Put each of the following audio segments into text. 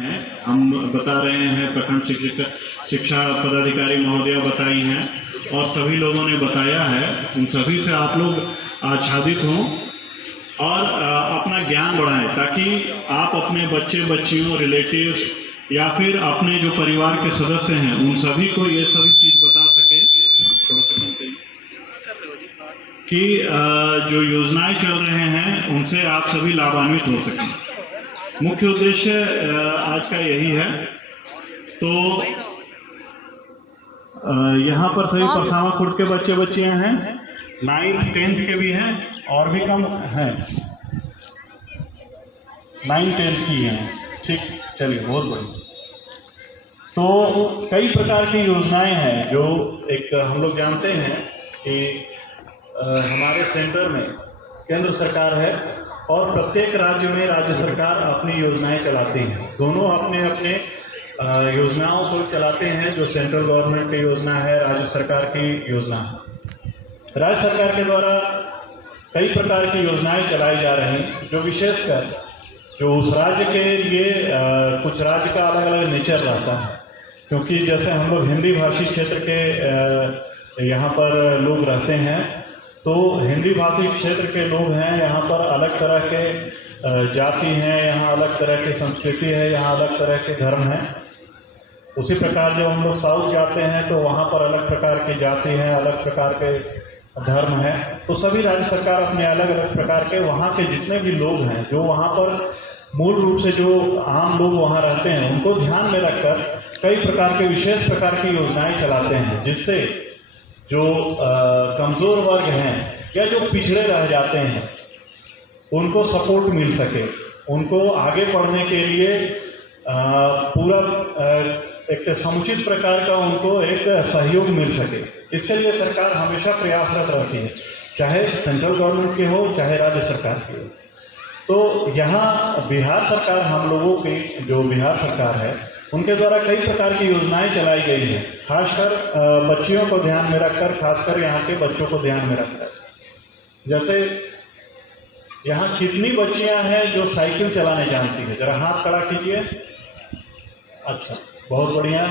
हैं। हम बता रहे हैं, प्रखंड शिक्षा पदाधिकारी महोदया बताई हैं और सभी लोगों ने बताया है। उन सभी से आप लोग आच्छादित हों और अपना ज्ञान बढ़ाएं ताकि आप अपने बच्चे बच्चियों, रिलेटिव्स या फिर अपने जो परिवार के सदस्य हैं उन सभी को ये सभी चीज़ बता सकें कि जो योजनाएं चल रहे हैं उनसे आप सभी लाभान्वित हो सकें। मुख्य उद्देश्य आज का यही है। तो यहाँ पर सभी परसावा खुर्द के बच्चे बच्चियाँ हैं, 9th 10th के भी हैं और भी कम हैं, 9th 10th की हैं। ठीक, चलिए, बहुत बढ़िया। तो कई प्रकार की योजनाएं हैं जो एक हम लोग जानते हैं कि हमारे सेंटर में केंद्र सरकार है और प्रत्येक राज्य में राज्य सरकार अपनी योजनाएं चलाती हैं। दोनों अपने अपने योजनाओं को चलाते हैं। जो सेंट्रल गवर्नमेंट की योजना है, राज्य सरकार की योजना है। राज्य सरकार के द्वारा कई प्रकार की योजनाएं चलाई जा रही हैं जो विशेषकर जो उस राज्य के लिए कुछ राज्य का अलग अलग नेचर रहता है, क्योंकि जैसे हम लोग हिंदी भाषी क्षेत्र के यहाँ पर लोग रहते हैं, तो हिंदी भाषी क्षेत्र के लोग हैं, यहाँ पर अलग तरह के जाति हैं, यहाँ अलग तरह की संस्कृति है, यहाँ अलग तरह के धर्म हैं। उसी प्रकार जब हम लोग साउथ जाते हैं तो वहाँ पर अलग प्रकार की जाति हैं, अलग प्रकार के धर्म हैं। तो सभी राज्य सरकार अपने अलग अलग प्रकार के वहाँ के जितने भी लोग हैं, जो वहाँ पर मूल रूप से जो आम लोग वहाँ रहते हैं, उनको ध्यान में रखकर कई प्रकार के विशेष प्रकार की योजनाएं चलाते हैं, जिससे जो कमज़ोर वर्ग हैं या जो पिछड़े रह जाते हैं उनको सपोर्ट मिल सके, उनको आगे बढ़ने के लिए पूरा एक समुचित प्रकार का उनको एक सहयोग मिल सके। इसके लिए सरकार हमेशा प्रयासरत रहती है, चाहे सेंट्रल गवर्नमेंट के हो चाहे राज्य सरकार की हो। तो यहाँ बिहार सरकार, हम लोगों की जो बिहार सरकार है उनके द्वारा कई प्रकार की योजनाएं चलाई गई हैं, खासकर बच्चियों को ध्यान में रखकर, खासकर यहाँ के बच्चों को ध्यान में रखकर। जैसे यहाँ कितनी बच्चियाँ हैं जो साइकिल चलाने जानती है? जरा हाथ खड़ा कीजिए। अच्छा, बहुत बढ़िया।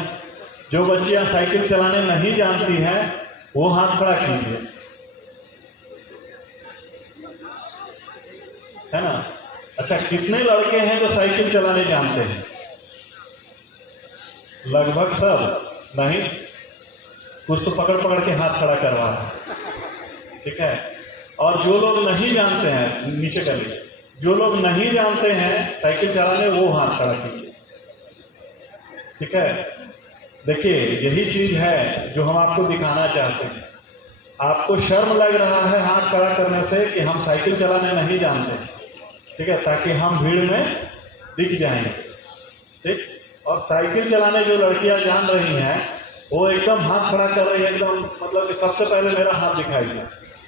जो बच्चियाँ साइकिल चलाने नहीं जानती हैं वो हाथ खड़ा कीजिए, है ना? अच्छा, कितने लड़के हैं जो साइकिल चलाने जानते हैं? लगभग सब नहीं, कुछ तो पकड़ पकड़ के हाथ खड़ा करवा रहा है, ठीक है। और जो लोग नहीं जानते हैं, नीचे करिए, जो लोग नहीं जानते हैं साइकिल चलाने वो हाथ खड़ा कीजिए, ठीक है। देखिए, यही चीज़ है जो हम आपको दिखाना चाहते हैं। आपको शर्म लग रहा है हाथ खड़ा करने से कि हम साइकिल चलाने नहीं जानते, ठीक है, ताकि हम भीड़ में दिख जाएंगे, ठीक। और साइकिल चलाने जो लड़कियां जान रही हैं वो एकदम हाथ खड़ा कर रही है, एकदम मतलब कि सबसे पहले मेरा हाथ दिखाइए,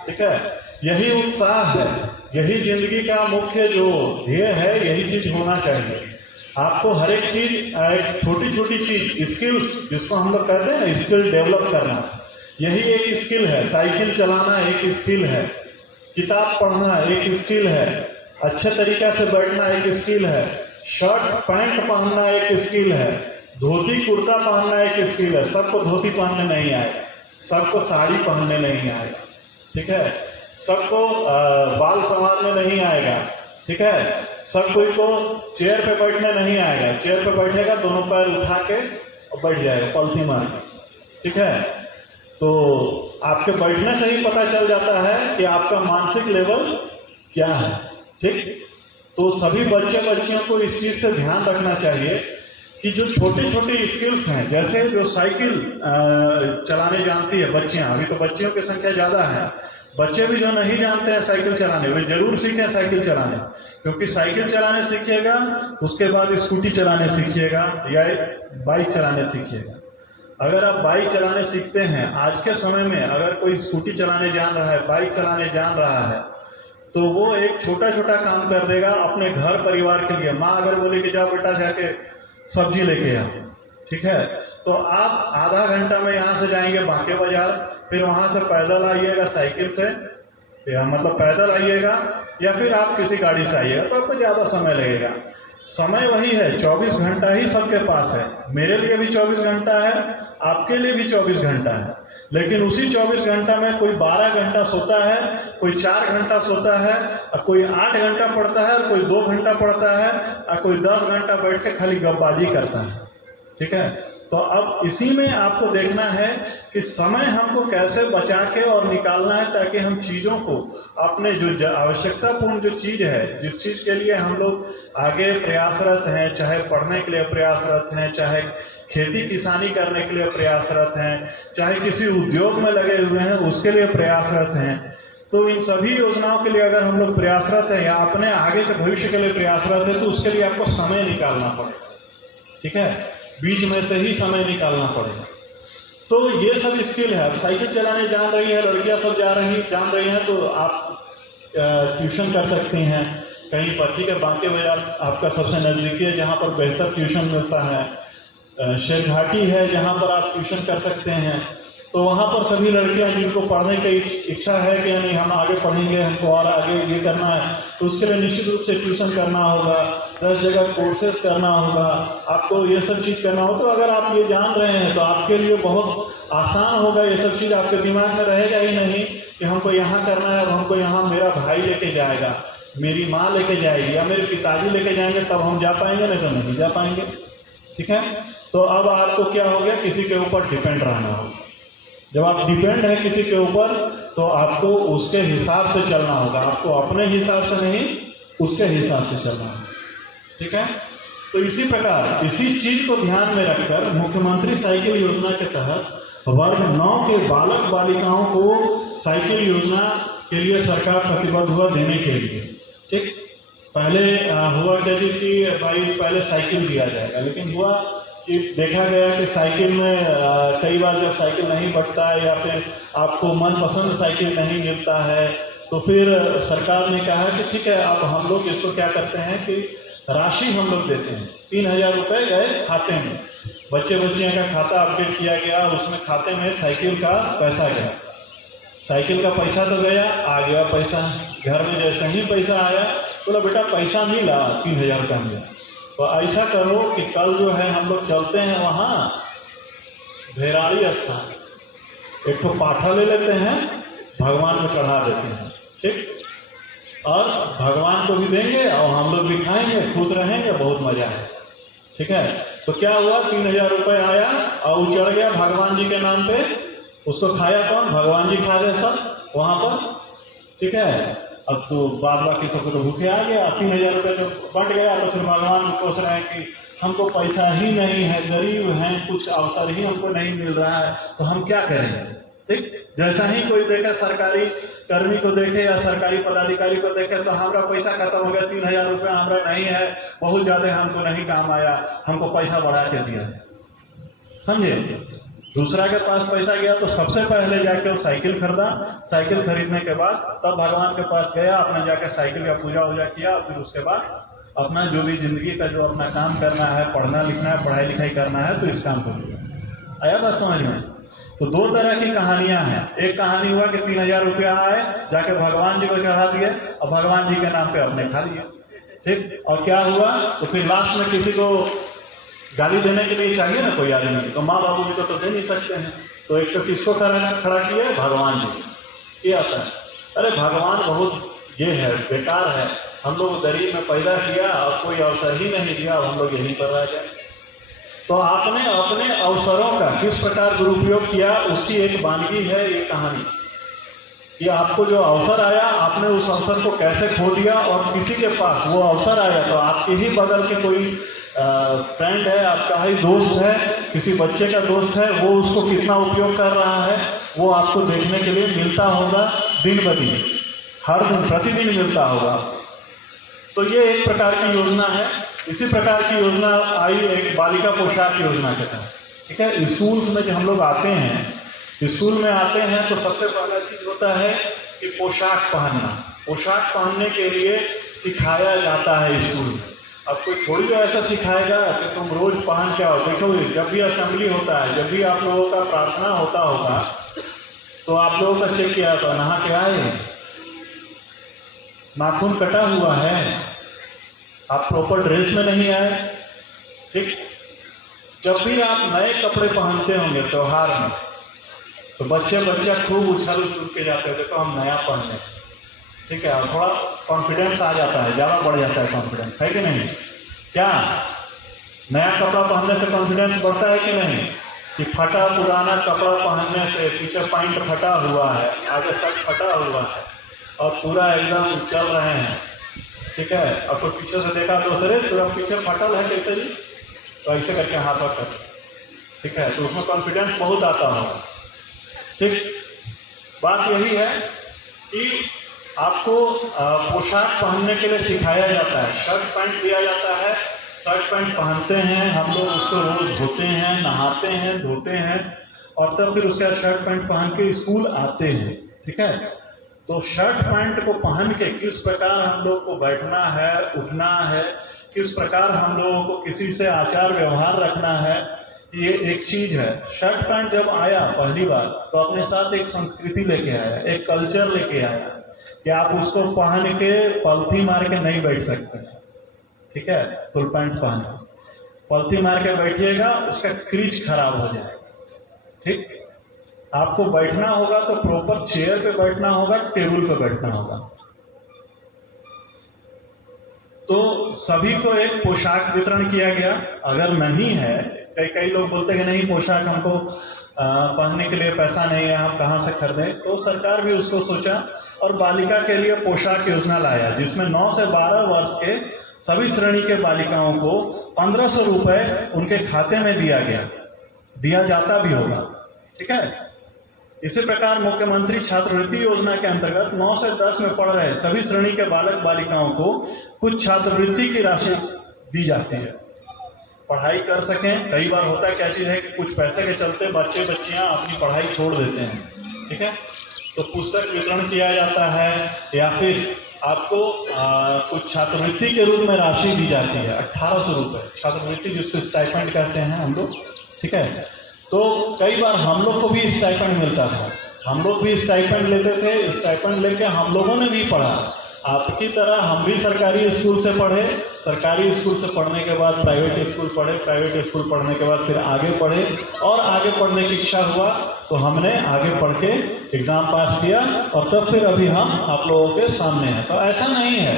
ठीक है। यही उत्साह है, यही जिंदगी का मुख्य जो ध्येय है, यही चीज़ होना चाहिए। आपको हर एक चीज़, एक छोटी छोटी चीज़, स्किल्स जिसको हम लोग कहते हैं ना, स्किल डेवलप करना, यही एक स्किल है। साइकिल चलाना एक स्किल है, किताब पढ़ना एक स्किल है, अच्छे तरीक़े से बैठना एक स्किल है, शर्ट पैंट पहनना एक स्किल है, धोती कुर्ता पहनना एक स्किल है। सबको धोती पहनने नहीं आएगा, सबको साड़ी पहनने नहीं आएगा, ठीक है, सबको बाल संवारने नहीं आएगा, ठीक है, सब कोई को चेयर पे बैठने नहीं आएगा। चेयर पे बैठेगा दोनों पैर उठा के और बैठ जाएगा पलथी मार के, ठीक है। तो आपके बैठने से ही पता चल जाता है कि आपका मानसिक लेवल क्या है, ठीक। तो सभी बच्चे बच्चियों को इस चीज़ से ध्यान रखना चाहिए कि जो छोटे छोटे स्किल्स हैं, जैसे जो साइकिल चलाने जानती है बच्चियाँ, अभी तो बच्चियों की संख्या ज़्यादा है, बच्चे भी जो नहीं जानते हैं साइकिल चलाने, वे जरूर सीखें साइकिल चलाने, क्योंकि साइकिल चलाने सीखिएगा उसके बाद स्कूटी चलाने सीखिएगा या बाइक चलाने सीखिएगा। अगर आप बाइक चलाने सीखते हैं, आज के समय में अगर कोई स्कूटी चलाने जान रहा है, बाइक चलाने जान रहा है, तो वो एक छोटा छोटा काम कर देगा अपने घर परिवार के लिए। माँ अगर बोले कि जाओ बेटा जाके सब्जी लेके आओ, ठीक है, तो आप आधा घंटा में यहाँ से जाएंगे बांके बाजार, फिर वहाँ से पैदल आइएगा साइकिल से, या मतलब पैदल आइएगा या फिर आप किसी गाड़ी से आइएगा, तो आपको ज़्यादा समय लगेगा। समय वही है, 24 घंटा ही सबके पास है। मेरे लिए भी 24 घंटा है, आपके लिए भी 24 घंटा है, लेकिन उसी 24 घंटा में कोई 12 घंटा सोता है, कोई 4 घंटा सोता है, और कोई 8 घंटा पढ़ता है, और कोई 2 घंटा पढ़ता है, और कोई 10 घंटा बैठ के खाली गप्पबाजी करता है। ठीक है, तो अब इसी में आपको देखना है कि समय हमको कैसे बचा के और निकालना है, ताकि हम चीज़ों को अपने जो आवश्यकतापूर्ण जो चीज़ है, जिस चीज़ के लिए हम लोग आगे प्रयासरत हैं, चाहे पढ़ने के लिए प्रयासरत हैं, चाहे खेती किसानी करने के लिए प्रयासरत हैं, चाहे किसी उद्योग में लगे हुए हैं उसके लिए प्रयासरत हैं, तो इन सभी योजनाओं के लिए अगर हम लोग प्रयासरत हैं या अपने आगे के भविष्य के लिए प्रयासरत है, तो उसके लिए आपको समय निकालना पड़ेगा। ठीक है, बीच में से ही समय निकालना पड़ेगा। तो ये सब स्किल है। अब साइकिल चलाने जान रही है लड़कियां सब जान रही हैं, तो आप ट्यूशन कर सकती हैं कहीं पर। ठीक है, बांके बाजार आपका सबसे नज़दीकी है जहाँ पर बेहतर ट्यूशन मिलता है। शेर घाटी है जहाँ पर आप ट्यूशन कर सकते हैं। तो वहाँ पर सभी लड़कियां जिनको पढ़ने की इच्छा है कि नहीं हम आगे पढ़ेंगे, हमको और आगे ये करना है, तो उसके लिए निश्चित रूप से ट्यूशन करना होगा, 10 जगह कोर्सेज करना होगा, आपको ये सब चीज़ करना हो। तो अगर आप ये जान रहे हैं तो आपके लिए बहुत आसान होगा। ये सब चीज़ आपके दिमाग में रहेगा ही नहीं कि हमको यहाँ करना है, अब हमको यहाँ मेरा भाई लेके जाएगा, मेरी माँ लेके जाएगी या मेरे पिताजी लेके जाएंगे तब हम जा पाएंगे, नहीं तो नहीं जा पाएंगे। ठीक है, तो अब आपको क्या हो गया, किसी के ऊपर डिपेंड रहना होगा। जब आप डिपेंड है किसी के ऊपर तो आपको उसके हिसाब से चलना होगा, आपको अपने हिसाब से नहीं उसके हिसाब से चलना होगा। ठीक है, तो इसी प्रकार इसी चीज को ध्यान में रखकर मुख्यमंत्री साइकिल योजना के तहत वर्ग 9 के बालक बालिकाओं को साइकिल योजना के लिए सरकार प्रतिबद्ध हुआ देने के लिए। ठीक, पहले हुआ क्या जी कि भाई पहले साइकिल दिया जाएगा, लेकिन हुआ कि देखा गया कि साइकिल में कई बार जब साइकिल नहीं बढ़ता है या फिर आपको मनपसंद साइकिल नहीं मिलता है, तो फिर सरकार ने कहा कि ठीक है अब हम लोग इसको क्या करते हैं कि राशि हम लोग देते हैं। 3000 रुपये गए खाते में, बच्चियों का खाता अपडेट किया गया, उसमें खाते में साइकिल का पैसा गया। साइकिल का पैसा तो गया, आ गया पैसा घर में। जैसे ही पैसा आया बोला बेटा पैसा मिला, 3000 का मिला। तो ऐसा करो कि कल जो है हम लोग चलते हैं वहाँ भेराड़ी स्थान, एक तो पाठा ले लेते हैं, भगवान को चढ़ा देते हैं। ठीक, और भगवान को भी देंगे और हम लोग भी खाएंगे, खुश रहेंगे, बहुत मजा है। ठीक है, तो क्या हुआ, 3000 रुपये आया और वो चढ़ गया भगवान जी के नाम पे। उसको खाया कौन, भगवान जी खा गए सब वहाँ पर। ठीक है, अब तो बाद बाकी सबको तो भूखे आ गया। 3000 रुपये जब बट गया तो फिर भगवान सोच रहे हैं कि हमको पैसा ही नहीं है, गरीब हैं, कुछ अवसर ही हमको नहीं मिल रहा है, तो हम क्या करेंगे। ठीक, जैसा ही कोई देखे, सरकारी कर्मी को देखे या सरकारी पदाधिकारी को देखे, तो हमारा पैसा खत्म हो गया, 3000 रुपये हमारा नहीं है, बहुत ज़्यादा हमको नहीं काम आया, हमको पैसा बढ़ा के दिया। समझे, दूसरा के पास पैसा गया तो सबसे पहले जाके वो साइकिल खरीदा। साइकिल खरीदने के बाद तब भगवान के पास गया, अपना जाके साइकिल का पूजा वूजा किया, फिर उसके बाद अपना जो भी जिंदगी का जो अपना काम करना है, पढ़ना लिखना है, पढ़ाई लिखाई करना है, तो इस काम को किया। आया बात समझ में। तो 2 तरह की कहानियां हैं। एक कहानी हुआ कि 3000 रुपया आए, जाके भगवान जी को चढ़ा दिए और भगवान जी के नाम पे अपने खा लिए। ठीक, और क्या हुआ, तो फिर लास्ट में किसी को गाली देने के लिए चाहिए ना कोई आदमी, तो माँ बाबू जी को तो दे नहीं सकते हैं, तो एक तो किसको खड़ा किया, भगवान जी। ये आता है, अरे भगवान बहुत ये है, बेकार है, हम लोग गरीब में पैदा किया और कोई अवसर ही नहीं दिया, अब हम लोग यहीं पर रह गए। तो आपने अपने अवसरों का किस प्रकार दुरुपयोग किया, उसकी एक वानगी है ये कहानी। कि आपको जो अवसर आया, आपने उस अवसर को कैसे खो दिया, और किसी के पास वो अवसर आया तो आपके ही बगल के कोई फ्रेंड है, आपका ही दोस्त है, किसी बच्चे का दोस्त है, वो उसको कितना उपयोग कर रहा है, वो आपको देखने के लिए मिलता होगा दिन ब दिन, हर दिन प्रतिदिन मिलता होगा। तो ये एक प्रकार की योजना है। इसी प्रकार की योजना आई एक बालिका पोशाक योजना के तहत। ठीक है, स्कूल्स में जब हम लोग आते हैं, स्कूल में आते हैं तो सबसे पहला चीज़ होता है कि पोशाक पहनना। पोशाक पहनने के लिए सिखाया जाता है स्कूल में। अब कोई थोड़ी जो ऐसा सिखाएगा कि तुम रोज पहन के आओ। देखो, जब भी असेंबली होता है, जब भी आप लोगों का प्रार्थना होता होगा, तो आप लोगों का चेक किया था, नहा के आए, नाखून कटा हुआ है, आप प्रॉपर ड्रेस में नहीं आए, ठीक। जब भी आप नए कपड़े पहनते होंगे त्यौहार में, तो बच्चा खूब उछल के जाते हैं, देखो हम नया पहन लें, ठीक है। और थोड़ा कॉन्फिडेंस आ जाता है, ज़्यादा बढ़ जाता है कॉन्फिडेंस, है कि नहीं? क्या नया कपड़ा पहनने से कॉन्फिडेंस बढ़ता है कि नहीं? कि फटा पुराना कपड़ा पहनने से, पीछे पैंट फटा हुआ है, आगे शर्ट फटा हुआ है और पूरा एकदम चल रहे हैं, ठीक है। और कोई पीछे से देखा तो अरे पूरा पीछे फटल है कैसे जी, तो ऐसे करके हाथ कर, ठीक है। तो उसमें कॉन्फिडेंस बहुत आता होगा, ठीक। बात यही है कि आपको पोशाक पहनने के लिए सिखाया जाता है, शर्ट पैंट दिया जाता है, शर्ट पैंट पहनते हैं हम लोग, उसको रोज धोते हैं, नहाते हैं, धोते हैं और तब फिर उसके बाद शर्ट पैंट पहन के स्कूल आते हैं, ठीक है। तो शर्ट पैंट को पहन के किस प्रकार हम लोग को बैठना है, उठना है, किस प्रकार हम लोगों को किसी से आचार व्यवहार रखना है, ये एक चीज है। शर्ट पैंट जब आया पहली बार तो अपने साथ एक संस्कृति लेके आया, एक कल्चर लेके आया कि आप उसको पहन के पलथी मार के नहीं बैठ सकते, ठीक है। फुल पैंट पहन पलथी मार के बैठिएगा, उसका क्रीज खराब हो जाएगा, ठीक। आपको बैठना होगा तो प्रॉपर चेयर पे बैठना होगा, टेबल पे बैठना होगा। तो सभी को एक पोशाक वितरण किया गया। अगर नहीं है, कई लोग बोलते हैं कि नहीं पोशाक हमको पहनने के लिए पैसा नहीं है, हम कहाँ से खरीदें, तो सरकार भी उसको सोचा और बालिका के लिए पोशाक योजना लाया, जिसमें 9 से 12 वर्ष के सभी श्रेणी के बालिकाओं को 1500 रुपए उनके खाते में दिया जाता भी होगा, ठीक है। इसी प्रकार मुख्यमंत्री छात्रवृत्ति योजना के अंतर्गत 9 से 10 में पढ़ रहे सभी श्रेणी के बालक बालिकाओं को कुछ छात्रवृत्ति की राशि दी जाती है, पढ़ाई कर सकें। कई बार होता है क्या चीज़ है कि कुछ पैसे के चलते बच्चियां अपनी पढ़ाई छोड़ देते हैं, ठीक है। तो पुस्तक वितरण किया जाता है या फिर आपको कुछ छात्रवृत्ति के रूप में राशि दी जाती है, 1800 रुपये छात्रवृत्ति, जिसको स्टाइपेंड कहते हैं हम लोग, ठीक है। तो कई बार हम लोग को भी स्टाइपेंड मिलता था, हम लोग भी स्टाइपेंड लेते थे, स्टाइपेंड लेके हम लोगों ने भी पढ़ा। आपकी तरह हम भी सरकारी स्कूल से पढ़े, सरकारी स्कूल से पढ़ने के बाद प्राइवेट स्कूल पढ़े, प्राइवेट स्कूल पढ़ने के बाद फिर आगे पढ़े और आगे पढ़ने की इच्छा हुआ तो हमने आगे पढ़ के एग्ज़ाम पास किया और तब फिर अभी हम आप लोगों के सामने हैं। तो ऐसा नहीं है,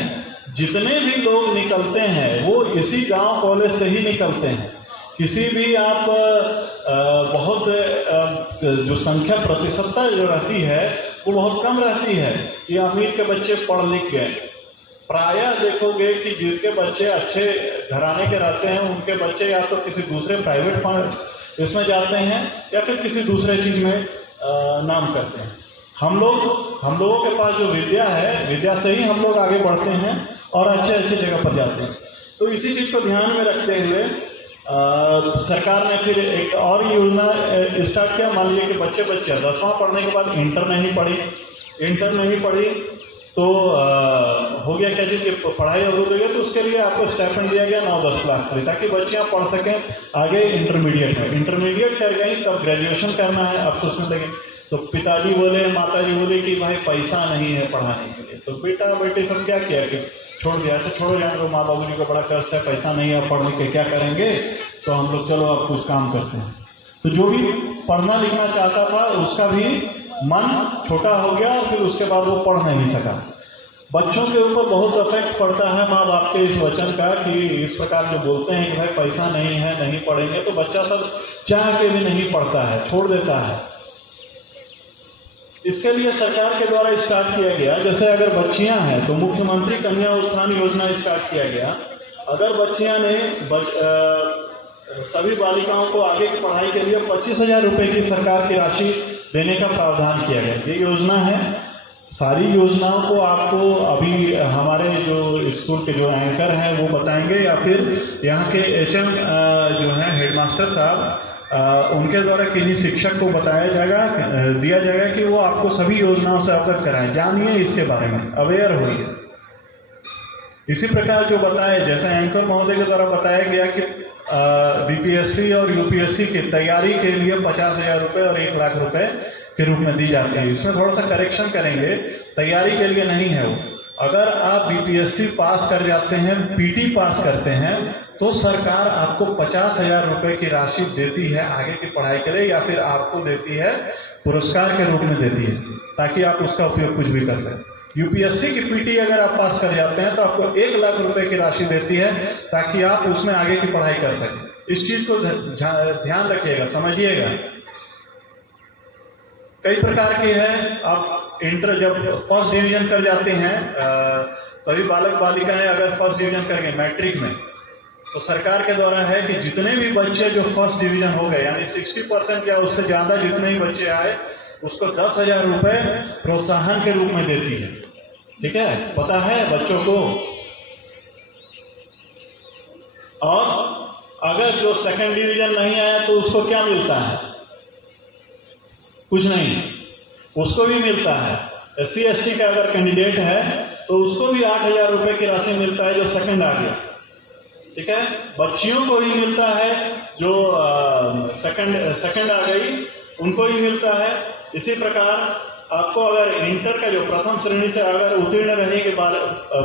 जितने भी लोग निकलते हैं वो इसी गाँव कॉलेज से ही निकलते हैं। किसी भी आप बहुत जो संख्या प्रतिशतता जो रहती है वो बहुत कम रहती है कि अमीर के बच्चे पढ़ लिख गए। प्रायः देखोगे कि जिनके बच्चे अच्छे घराने के रहते हैं उनके बच्चे या तो किसी दूसरे प्राइवेट इसमें जाते हैं या फिर किसी दूसरे चीज़ में नाम करते हैं। हम लोगों के पास जो विद्या है, विद्या से ही हम लोग आगे बढ़ते हैं और अच्छे जगह पर जाते हैं। तो इसी चीज़ को ध्यान में रखते हुए सरकार ने फिर एक और योजना स्टार्ट किया। मान लीजिए कि बच्चे 10वां पढ़ने के बाद इंटर नहीं पढ़ी तो हो गया क्या जी कि पढ़ाई अवरुद्ध हो गई, तो उसके लिए आपको स्टाइपेंड दिया गया 9-10 क्लास के लिए, ताकि बच्चियाँ पढ़ सकें आगे इंटरमीडिएट कर गई, तब ग्रेजुएशन करना है, अब सोचने लगे। तो पिताजी बोले, माताजी बोले कि भाई पैसा नहीं है पढ़ाने के लिए, तो बेटा बेटी सब क्या किया कि छोड़ दिया, ऐसे छोड़ो जाए, तो माँ बाबू जी को बड़ा कष्ट है, पैसा नहीं है, पढ़ने के क्या करेंगे, तो हम लोग चलो अब कुछ काम करते हैं। तो जो भी पढ़ना लिखना चाहता था उसका भी मन छोटा हो गया और फिर उसके बाद वो पढ़ नहीं सका। बच्चों के ऊपर बहुत इफेक्ट पड़ता है माँ बाप के इस वचन का कि इस प्रकार जो बोलते हैं कि भाई पैसा नहीं है, नहीं पढ़ेंगे, तो बच्चा सब चाह के भी नहीं पढ़ता है, छोड़ देता है। इसके लिए सरकार के द्वारा स्टार्ट किया गया, जैसे अगर बच्चियां हैं तो मुख्यमंत्री कन्या उत्थान योजना स्टार्ट किया गया। अगर बच्चियां ने सभी बालिकाओं को आगे की पढ़ाई के लिए 25,000 रुपये की सरकार की राशि देने का प्रावधान किया गया। ये योजना है। सारी योजनाओं को आपको अभी हमारे जो स्कूल के जो एंकर हैं वो बताएंगे या फिर यहाँ के HM जो हैं हेडमास्टर साहब उनके द्वारा किन्हीं शिक्षक को दिया जाएगा कि वो आपको सभी योजनाओं से अवगत कराएं, जानिए इसके बारे में, अवेयर होइए। इसी प्रकार जो बताए, जैसे एंकर महोदय के द्वारा बताया गया कि BPSC और UPSC की तैयारी के लिए 50,000 रुपये और 1 लाख रुपए के रूप में दी जाती है। इसमें थोड़ा सा करेक्शन करेंगे, तैयारी के लिए नहीं है वो, अगर आप बीपीएससी पास कर जाते हैं, पीटी पास करते हैं, तो सरकार आपको 50,000 रुपये की राशि देती है आगे की पढ़ाई के लिए, या फिर आपको देती है पुरस्कार के रूप में देती है, ताकि आप उसका उपयोग कुछ भी कर सकें। यूपीएससी की पीटी अगर आप पास कर जाते हैं तो आपको 1 लाख रुपए की राशि देती है, ताकि आप उसमें आगे की पढ़ाई कर सकें। इस चीज को ध्यान रखिएगा, समझिएगा। कई प्रकार की है। आप इंटर जब फर्स्ट डिवीजन कर जाते हैं, सभी बालक बालिकाएं अगर फर्स्ट डिवीजन करेंगे मैट्रिक में, तो सरकार के द्वारा है कि जितने भी बच्चे जो फर्स्ट डिवीजन हो गए, यानी 60% या उससे ज्यादा जितने ही बच्चे आए, उसको 10,000 रुपये प्रोत्साहन के रूप में देती है। ठीक है, पता है बच्चों को। और अगर जो सेकंड डिवीजन नहीं आया तो उसको क्या मिलता है? कुछ नहीं, उसको भी मिलता है। SC ST का अगर कैंडिडेट है तो उसको भी 8,000 रुपये की राशि मिलता है जो सेकंड आ गया। ठीक है, बच्चियों को ही मिलता है जो सेकंड आ गई, उनको ही मिलता है। इसी प्रकार आपको अगर इंटर का जो प्रथम श्रेणी से अगर उत्तीर्ण रहेंगे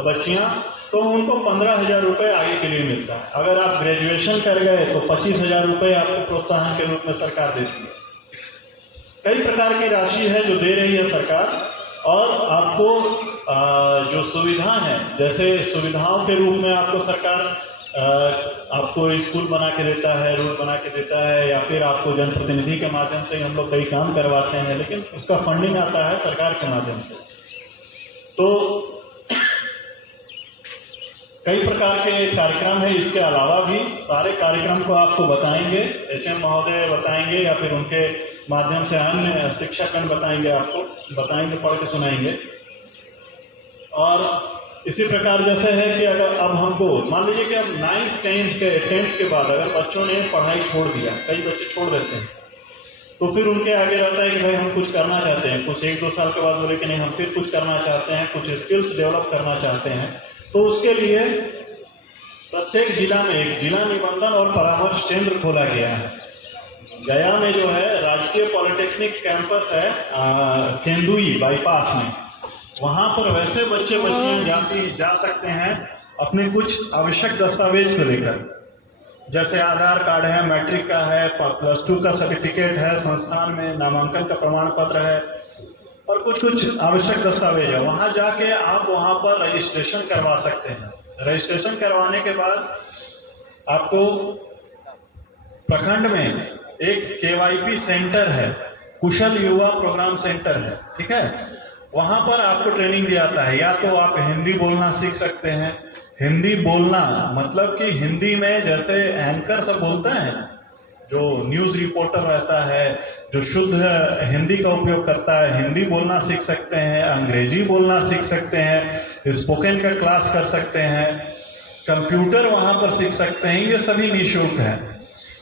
बच्चियां, तो उनको 15,000 रुपये आगे के लिए मिलता है। अगर आप ग्रेजुएशन कर गए तो 25,000 रुपये आपको प्रोत्साहन के रूप में सरकार देती है। कई प्रकार की राशि है जो दे रही है सरकार। और आपको जो सुविधा है, जैसे सुविधाओं के रूप में आपको सरकार आपको स्कूल बना के देता है, रोड बना के देता है, या फिर आपको जनप्रतिनिधि के माध्यम से हम लोग कई काम करवाते हैं, लेकिन उसका फंडिंग आता है सरकार के माध्यम से। तो कई प्रकार के कार्यक्रम है। इसके अलावा भी सारे कार्यक्रम को आपको बताएंगे, HM महोदय बताएंगे, या फिर उनके माध्यम से अन्य शिक्षकगण बताएंगे, आपको बताएंगे, पढ़ के सुनाएंगे। और इसी प्रकार जैसे है कि अगर अब हमको मान लीजिए कि अब 9th 10th के बाद अगर बच्चों ने पढ़ाई छोड़ दिया, कई बच्चे छोड़ देते हैं, तो फिर उनके आगे रहता है कि भाई हम कुछ करना चाहते हैं। कुछ 1-2 साल के बाद बोले कि नहीं, हम फिर कुछ करना चाहते हैं, कुछ स्किल्स डेवलप करना चाहते हैं। तो उसके लिए प्रत्येक जिला में एक जिला निबंधन और परामर्श केंद्र खोला गया है। गया में जो है राजकीय पॉलिटेक्निक कैंपस है केंदुई बाईपास में, वहां पर वैसे बच्चियां जा सकते हैं अपने कुछ आवश्यक दस्तावेज को लेकर, जैसे आधार कार्ड है, मैट्रिक का है, +2 का सर्टिफिकेट है, संस्थान में नामांकन का प्रमाण पत्र है, और कुछ आवश्यक दस्तावेज है। वहां जाके आप वहां पर रजिस्ट्रेशन करवा सकते हैं। रजिस्ट्रेशन करवाने के बाद आपको प्रखंड में एक KYP सेंटर है, कुशल युवा प्रोग्राम सेंटर है। ठीक है, वहां पर आपको ट्रेनिंग दिया जाता है। या तो आप हिंदी बोलना सीख सकते हैं। हिंदी बोलना मतलब कि हिंदी में जैसे एंकर सब बोलते हैं, जो न्यूज रिपोर्टर रहता है, जो शुद्ध हिंदी का उपयोग करता है, हिंदी बोलना सीख सकते हैं, अंग्रेजी बोलना सीख सकते हैं, स्पोकन का क्लास कर सकते हैं, कंप्यूटर वहां पर सीख सकते हैं। ये सभी निःशुल्क है।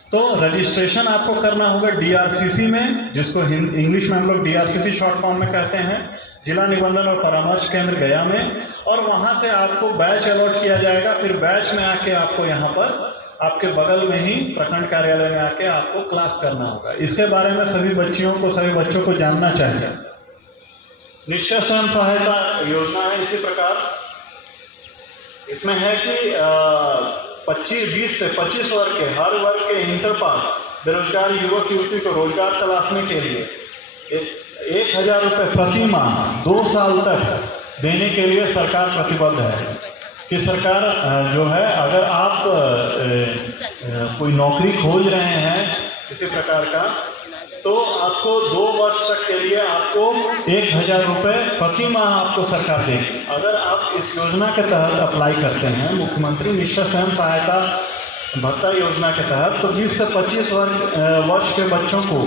तो रजिस्ट्रेशन आपको करना होगा DRCC में, जिसको इंग्लिश में हम लोग DRCC शॉर्ट फॉर्म में कहते हैं, जिला निबंधन और परामर्श केंद्र गया में। और वहां से आपको बैच अलॉट किया जाएगा। फिर बैच में आके आपको यहाँ पर आपके बगल में ही प्रखंड कार्यालय में आके आपको क्लास करना होगा। इसके बारे में सभी बच्चों को जानना चाहिए। निश्चय स्वयं सहायता योजना है। इसी प्रकार इसमें है कि 20 से 25 वर्ग के हर वर्ग के इंटर पास बेरोजगार युवक युवती को रोजगार तलाशने के लिए 1,000 रुपये प्रति माह 2 साल तक देने के लिए सरकार प्रतिबद्ध है। कि सरकार जो है, अगर आप कोई नौकरी खोज रहे हैं किसी प्रकार का, तो आपको 2 वर्ष तक के लिए आपको 1,000 रुपये प्रति माह आपको सरकार देगी। अगर आप इस योजना के तहत अप्लाई करते हैं, मुख्यमंत्री निश्चय स्वयं सहायता भत्ता योजना के तहत, तो 20 से 25 वर्ष के बच्चों को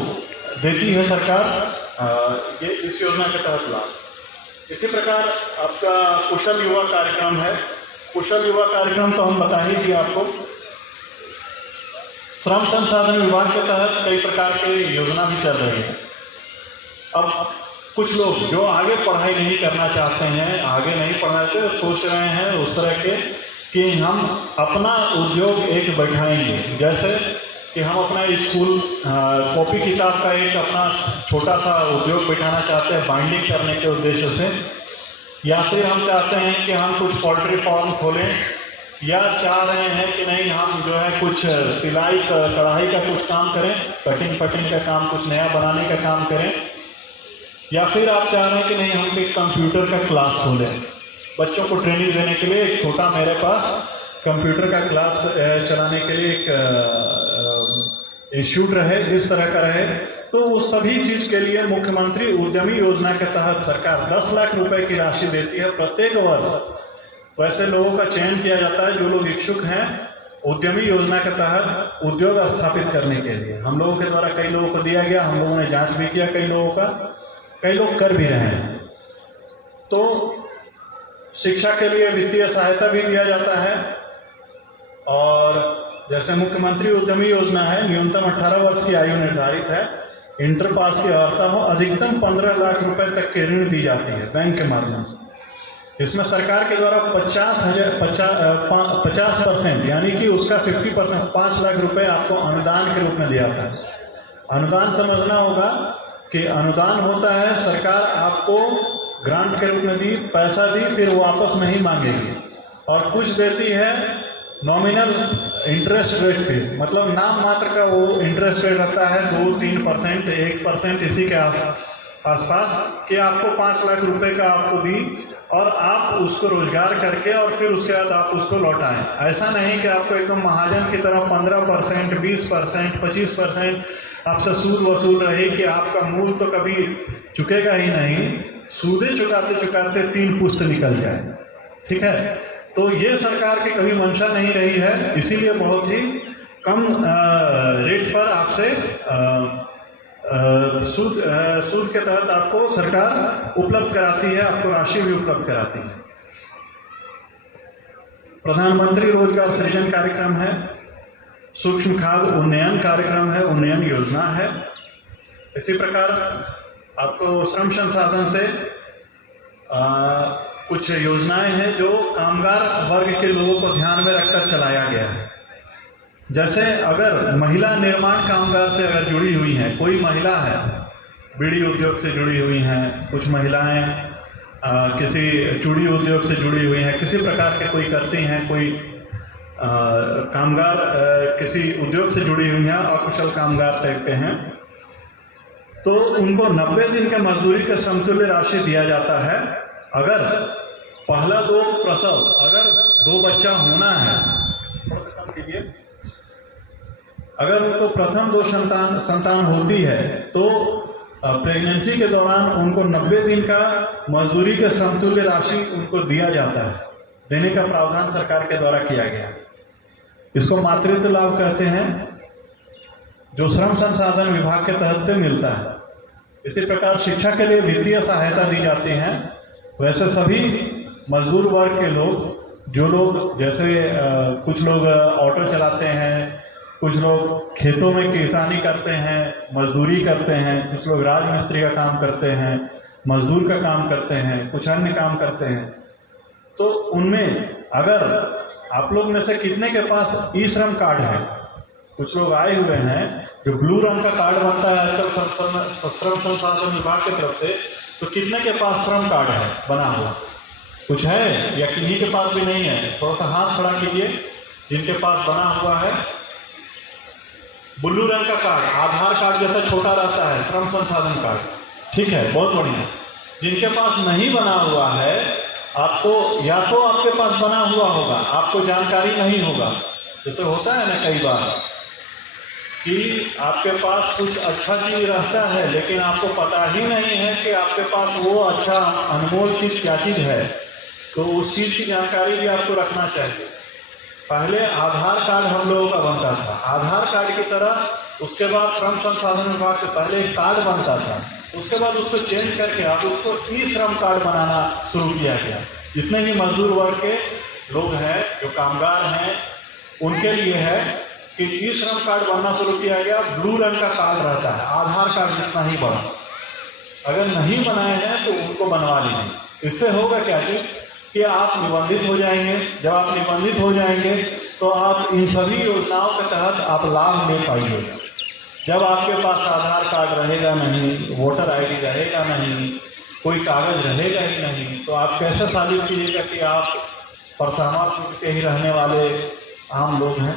देती है सरकार ये इस योजना के तहत लाभ। इसी प्रकार आपका कुशल युवा कार्यक्रम है। कुशल युवा कार्यक्रम तो हम बता ही दिए आपको। श्रम संसाधन विभाग के तहत कई प्रकार के योजना भी चल रही है। अब कुछ लोग जो आगे पढ़ाई नहीं करना चाहते हैं, आगे नहीं पढ़ना चाहते, सोच रहे हैं उस तरह के कि हम अपना उद्योग एक बैठाएंगे, जैसे कि हम अपना स्कूल कॉपी किताब का एक अपना छोटा सा उद्योग बैठाना चाहते हैं बाइंडिंग करने के उद्देश्य से। या फिर हम चाहते हैं कि हम कुछ पोल्ट्री फार्म खोलें, या चाह रहे हैं कि नहीं हम जो है कुछ सिलाई कढ़ाई का कुछ काम करें, कटिंग पटिंग का काम, कुछ नया बनाने का काम करें, या फिर आप चाह रहे हैं कि नहीं हम कुछ कंप्यूटर का क्लास खोलें, बच्चों को ट्रेनिंग देने के लिए एक छोटा मेरे पास कंप्यूटर का क्लास चलाने के लिए एक इंस्टीट्यूट रहे, इस तरह का रहे, तो उस सभी चीज़ के लिए मुख्यमंत्री उद्यमी योजना के तहत सरकार 10 लाख रुपए की राशि देती है प्रत्येक वर्ष। वैसे लोगों का चयन किया जाता है जो लोग इच्छुक हैं उद्यमी योजना के तहत उद्योग स्थापित करने के लिए। हम लोगों के द्वारा कई लोगों को दिया गया, हम लोगों ने जांच भी किया कई लोगों का, कई लोग कर भी रहे हैं। तो शिक्षा के लिए वित्तीय सहायता भी दिया जाता है, और जैसे मुख्यमंत्री उद्यमी योजना है, न्यूनतम 18 वर्ष की आयु निर्धारित है, इंटर पास की अर्हता हो, अधिकतम 15 लाख रुपए तक की ऋण दी जाती है बैंक के माध्यम से। इसमें सरकार के द्वारा 50% यानी कि उसका 50% 5 लाख रुपए आपको अनुदान के रूप में दिया जाता है। अनुदान समझना होगा कि अनुदान होता है सरकार आपको ग्रांट के रूप में दी, पैसा दी, फिर वापस नहीं मांगेगी, और कुछ देती है नॉमिनल इंटरेस्ट रेट पे, मतलब नाम मात्र का वो इंटरेस्ट रेट रहता है 2-3%, 1%, इसी के आसपास, कि आपको 5 लाख रुपए का आपको दी और आप उसको रोजगार करके और फिर उसके बाद आप उसको लौटाएं। ऐसा नहीं कि आपको एकदम महाजन की तरह 15%, 20%, 25% आपसे सूद वसूल रही कि आपका मूल तो कभी चुकेगा ही नहीं, सूदे चुकाते चुकाते 3 पुश्त निकल जाए। ठीक है, तो ये सरकार की कभी मंशा नहीं रही है, इसीलिए बहुत ही कम रेट पर आपसे सूद के तहत आपको सरकार उपलब्ध कराती है, आपको राशि भी उपलब्ध कराती है। प्रधानमंत्री रोजगार सृजन कार्यक्रम है, सूक्ष्म खाद्य उन्नयन कार्यक्रम है, उन्नयन योजना है। इसी प्रकार आपको श्रम संसाधन से कुछ योजनाएं हैं जो कामगार वर्ग के लोगों को ध्यान में रखकर चलाया गया है। जैसे अगर महिला निर्माण कामगार से अगर जुड़ी हुई हैं, कोई महिला है बीड़ी उद्योग से जुड़ी हुई हैं, कुछ महिलाएं किसी चूड़ी उद्योग से जुड़ी हुई हैं, किसी प्रकार के कोई करती हैं, कोई कामगार किसी उद्योग से जुड़ी हुई हैं, अकुशल कामगार टाइप के हैं, तो उनको 90 दिन के मजदूरी के समतुल्य राशि दिया जाता है। अगर पहला 2 प्रसव, अगर 2 बच्चा होना है, अगर उनको प्रथम 2 संतान होती है तो प्रेगनेंसी के दौरान उनको 90 दिन का मजदूरी के समतुल्य राशि उनको दिया जाता है, देने का प्रावधान सरकार के द्वारा किया गया। इसको मातृत्व लाभ कहते हैं, जो श्रम संसाधन विभाग के तहत से मिलता है। इसी प्रकार शिक्षा के लिए वित्तीय सहायता दी जाती है। वैसे सभी मजदूर वर्ग के लोग, जो लोग जैसे कुछ लोग ऑटो चलाते हैं, कुछ लोग खेतों में किसानी करते हैं, मजदूरी करते हैं, कुछ लोग राजमिस्त्री का काम करते हैं, मजदूर का काम करते हैं, कुछ अन्य काम करते हैं, तो उनमें अगर आप लोग में से कितने के पास ई श्रम कार्ड है? कुछ लोग आए हुए हैं जो ब्लू रंग का कार्ड बनता है आजकल श्रम संसाधन विभाग की तरफ से, तो कितने के पास श्रम कार्ड है बना हुआ? कुछ है या किन्हीं के पास भी नहीं है? थोड़ा सा हाथ खड़ा कीजिए जिनके पास बना हुआ है। ब्लू रंग का कार्ड, आधार कार्ड जैसा छोटा रहता है, श्रम संसाधन कार्ड, ठीक है, बहुत बढ़िया। जिनके पास नहीं बना हुआ है, आपको या तो आपके पास बना हुआ होगा, आपको जानकारी नहीं होगा। जैसे होता है ना कई बार कि आपके पास कुछ अच्छा चीज़ रहता है लेकिन आपको पता ही नहीं है कि आपके पास वो अच्छा अनमोल चीज़ क्या चीज़ है, तो उस चीज़ की जानकारी भी आपको रखना चाहिए। पहले आधार कार्ड हम लोगों का बनता था, आधार कार्ड की तरह उसके बाद श्रम संसाधन विभाग से पहले एक कार्ड बनता था, उसके बाद उसको चेंज करके आप उसको ई श्रम कार्ड बनाना शुरू किया गया। जितने भी मजदूर वर्ग के लोग हैं, जो कामगार हैं, उनके लिए है कि ई श्रम कार्ड बनना शुरू किया गया। ब्लू रंग का कार्ड रहता है, आधार कार्ड जितना ही बड़ा। अगर नहीं बनाए हैं तो उनको बनवा लीजिए। इससे होगा क्या कि आप निबंधित हो जाएंगे। जब आप निबंधित हो जाएंगे तो आप इन सभी योजनाओं के तहत आप लाभ ले पाएंगे। जब आपके पास आधार कार्ड रहेगा नहीं, वोटर आईडी रहेगा नहीं, कोई कागज रहेगा ही नहीं, तो आप कैसे साबित कीजिएगा कि आप परसामापुर के ही रहने वाले आम लोग हैं।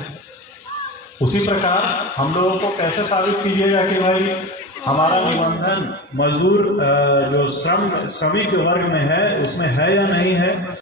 उसी प्रकार हम लोगों को कैसे साबित कीजिएगा कि भाई हमारा निबंधन मजदूर जो श्रमिक वर्ग में है उसमें है या नहीं है।